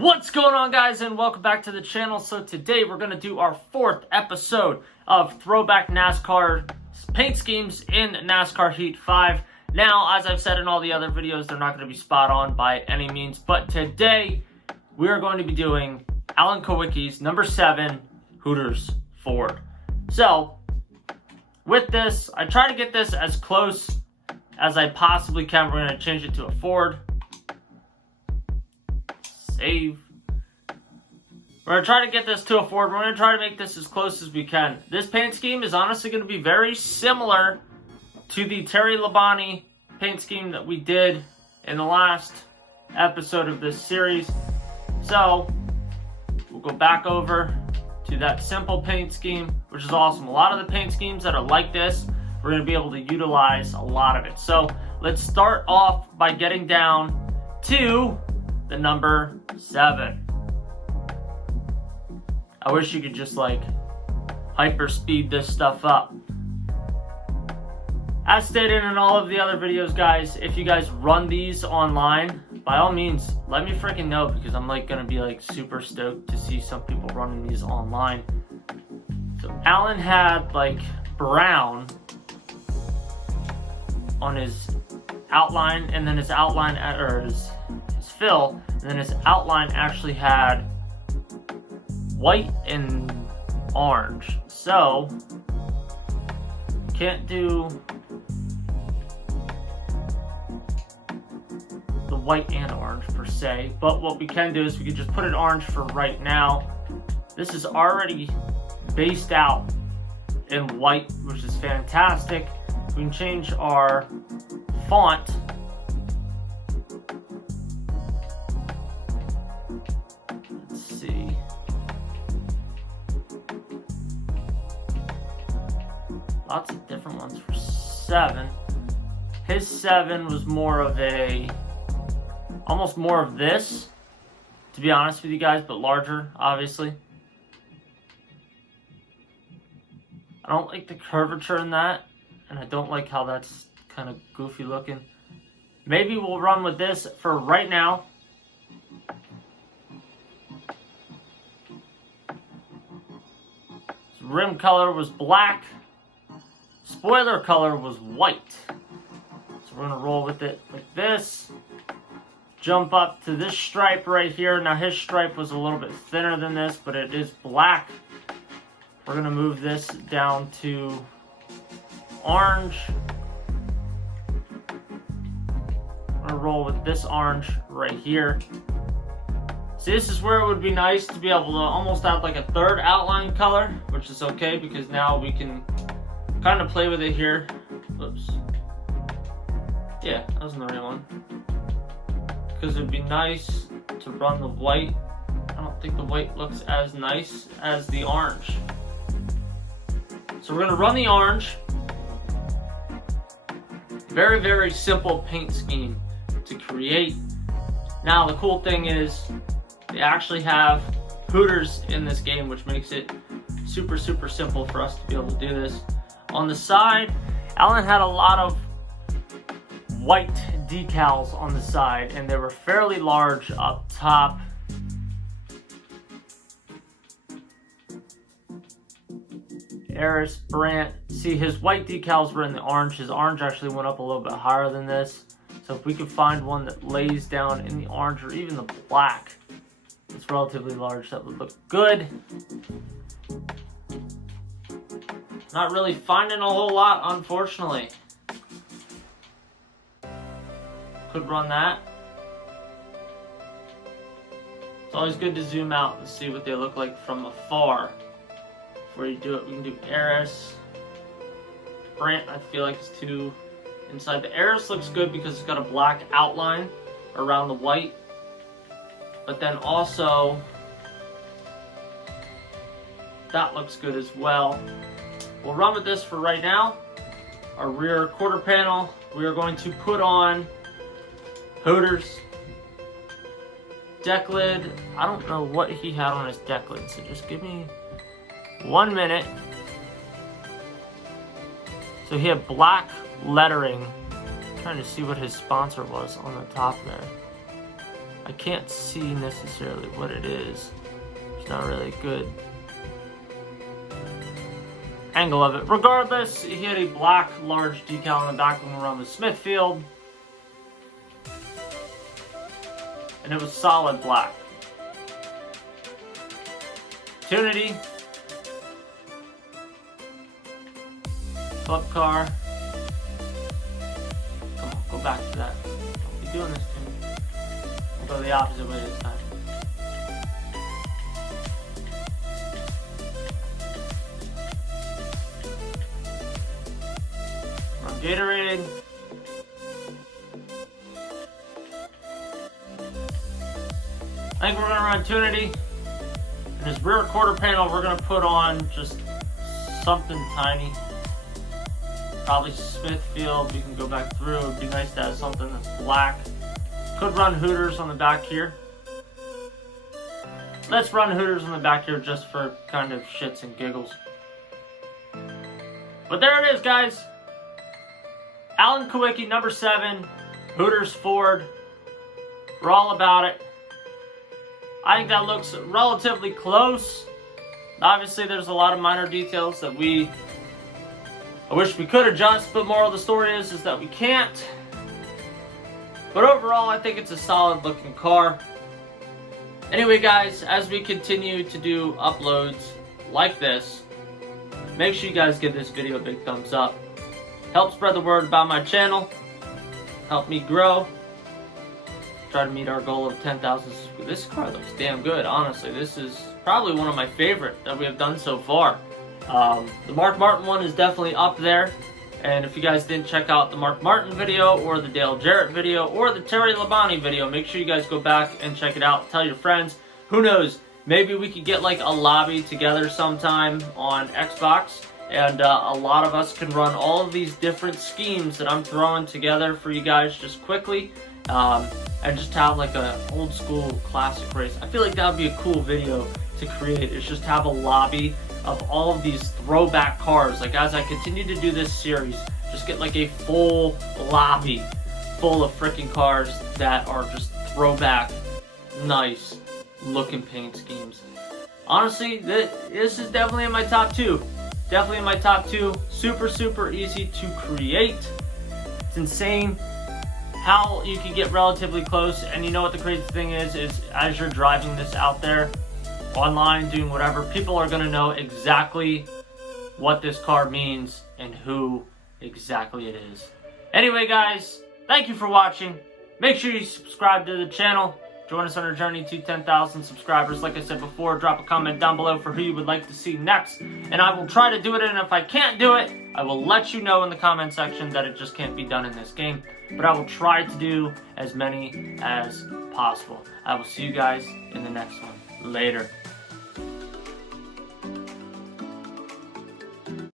What's going on, guys, and welcome back to the channel. So today we're going to do our 4th episode of Throwback NASCAR paint schemes in NASCAR Heat 5. Now, as I've said in all the other videos, they're not going to be spot on by any means, but today we are going to be doing Alan Kulwicki's number 7 Hooters Ford. So with this, I try to get this as close as I possibly can. We're going to change it to a Ford. Save. We're going to try to get this to a Ford. We're going to try to make this as close as we can. This paint scheme is honestly going to be very similar to the Terry Labonte paint scheme that we did in the last episode of this series. So, we'll go back over to that simple paint scheme, which is awesome. A lot of the paint schemes that are like this, we're going to be able to utilize a lot of it. So, let's start off by getting down to the number 7. I wish you could just like hyper speed this stuff up. As stated in all of the other videos, guys, if you guys run these online, by all means, let me freaking know, because I'm like gonna be like super stoked to see some people running these online. So Alan had like brown on his outline, and then his outline, or his fill, and then his outline actually had white and orange. So can't do the white and orange per se, but what we can do is we can just put it orange for right now. This is already based out in white, which is fantastic. We can change our font. Lots of different ones for 7. His 7 was more of a, almost more of this, to be honest with you guys, but larger, obviously. I don't like the curvature in that, and I don't like how that's kind of goofy looking. Maybe we'll run with this for right now. His rim color was black. Spoiler color was white. So we're going to roll with it like this. Jump up to this stripe right here. Now his stripe was a little bit thinner than this, but it is black. We're going to move this down to orange. I'm going to roll with this orange right here. See, this is where it would be nice to be able to almost add like a third outline color, which is okay because now we can kind of play with it here. Oops. Yeah, that wasn't the real one. Because it'd be nice to run the white. I don't think the white looks as nice as the orange. So we're going to run the orange. Very, very simple paint scheme to create. Now the cool thing is they actually have Hooters in this game, which makes it super, super simple for us to be able to do this. On the side, Alan had a lot of white decals on the side, and they were fairly large up top. Eris, Brandt, see his white decals were in the orange. His orange actually went up a little bit higher than this. So if we could find one that lays down in the orange or even the black, it's relatively large, that would look good. Not really finding a whole lot, unfortunately. Could run that. It's always good to zoom out and see what they look like from afar. Before you do it, we can do Eris. Brandt, I feel like it's too inside. The Eris looks good because it's got a black outline around the white. But then also, that looks good as well. We'll run with this for right now. Our rear quarter panel, we are going to put on Hooters. Deck lid, I don't know what he had on his deck lid, so just give me 1 minute. So he had black lettering. I'm trying to see what his sponsor was on the top there. I can't see necessarily what it is. It's not really a good angle of it. Regardless, he had a black large decal on the back when we were on the Smithfield. And it was solid black. Tunity. Club car. Come on, go back to that. Don't be doing this to me. We'll go the opposite way this time. Run Gatorade. I think we're going to run Tunity. And his rear quarter panel, we're going to put on just something tiny. Probably Smithfield. We can go back through. It would be nice to have something that's black. Could run Hooters on the back here. Let's run Hooters on the back here just for kind of shits and giggles. But there it is, guys. Alan Kulwicki, number 7. Hooters Ford. We're all about it. I think that looks relatively close. Obviously, there's a lot of minor details that I wish we could adjust, but moral of the story is that we can't. But overall, I think it's a solid looking car. Anyway, guys, as we continue to do uploads like this, make sure you guys give this video a big thumbs up. Help spread the word about my channel. Help me grow. Try to meet our goal of 10,000 subscribers. This car looks damn good, honestly. This is probably one of my favorite that we have done so far. The Mark Martin one is definitely up there. And if you guys didn't check out the Mark Martin video or the Dale Jarrett video or the Terry Labonte video, make sure you guys go back and check it out. Tell your friends. Who knows? Maybe we could get like a lobby together sometime on Xbox. And a lot of us can run all of these different schemes that I'm throwing together for you guys just quickly. And just have like a old school classic race. I feel like that would be a cool video to create. Is just have a lobby of all of these throwback cars. Like as I continue to do this series, just get like a full lobby full of freaking cars that are just throwback, nice looking paint schemes. Honestly, this is definitely in my top 2. Definitely in my top 2. Super, super easy to create. It's insane how you can get relatively close. And you know what the crazy thing is as you're driving this out there online, doing whatever, people are going to know exactly what this car means and who exactly it is. Anyway, guys, thank you for watching. Make sure you subscribe to the channel. Join us on our journey to 10,000 subscribers. Like I said before, drop a comment down below for who you would like to see next, and I will try to do it. And if I can't do it, I will let you know in the comment section that it just can't be done in this game. But I will try to do as many as possible. I will see you guys in the next one. Later.